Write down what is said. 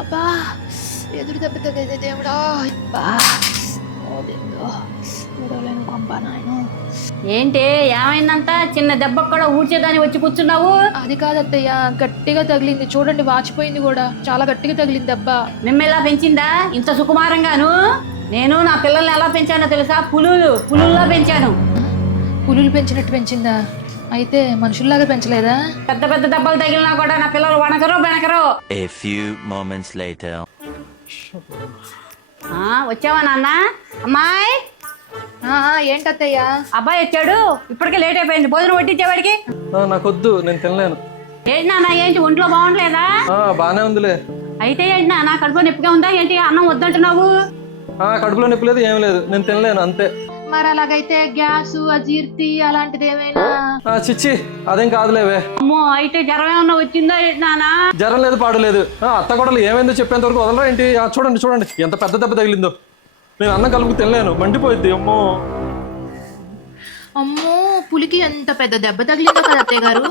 అబ్బా ఎదురు దెబ్బ తగ్గేదే దేవుడా. అబ్బా చూడలేను కొంప నాయన. ఏంటి ఏమైందంట? చిన్న దెబ్బ కూడా ఊడ్చేదాన్ని వచ్చి కూర్చున్నావు. అది కాదత్తయ్య, గట్టిగా తగిలింది చూడండి, వాచిపోయింది కూడా, చాలా గట్టిగా తగిలింది దెబ్బ. మిమ్మెలా పెంచిందా ఇంత సుకుమారంగాను? నేను నా పిల్లల్ని ఎలా పెంచానో తెలుసా? పులుల్లో పెంచాను. పులులు పెంచినట్టు పెంచిందా? అయితే మనుషుల్లాగా పెంచలేదా? పెద్ద పెద్ద దెబ్బలు తగిలినా కూడా నా పిల్లలు వణకరు బెనకరు. A few moments later. వచ్చావా నాన్న? అమ్మాయి ఏంటత్తయ్య? అబ్బాయి వచ్చాడు, ఇప్పటికే లేట్ అయిపోయింది. భోజనం వడ్డించేవాడికి. నాకొద్దు, నేను తినలేను. ఏంటి నాన్న, ఏంటి ఒంట్లో బాగుండలేదా? బానే ఉందిలే. అయితే ఏంటి నాన్న, కడుపులో నొప్పిగా ఉందా ఏంటి? అన్నం వద్దంటున్నావు. కడుపులో నొప్పి లేదు, ఏం లేదు, నేను తినలేను అంతే. మరి అలాగైతే గ్యాస్, అజీర్తి అలాంటిది ఏమైనా? చిచ్చి అదేం కాదులేవే. అమ్మో, అయితే జ్వరం ఏమన్నా వచ్చిందా ఏంటి నాన్న? జ్వరం లేదు, పాడలేదు. అత్త కూడా ఏమైందో చెప్పేంత వరకు వదలరా ఏంటి? చూడండి చూడండి ఎంత పెద్ద దెబ్బ తగిలిందో. నేను అన్నం కలుపు తినలేను, మండిపోయిద్ది. అమ్మో అమ్మో, పులికి ఎంత పెద్ద దెబ్బ తగిలిందో కదా అత్తయ్య గారు.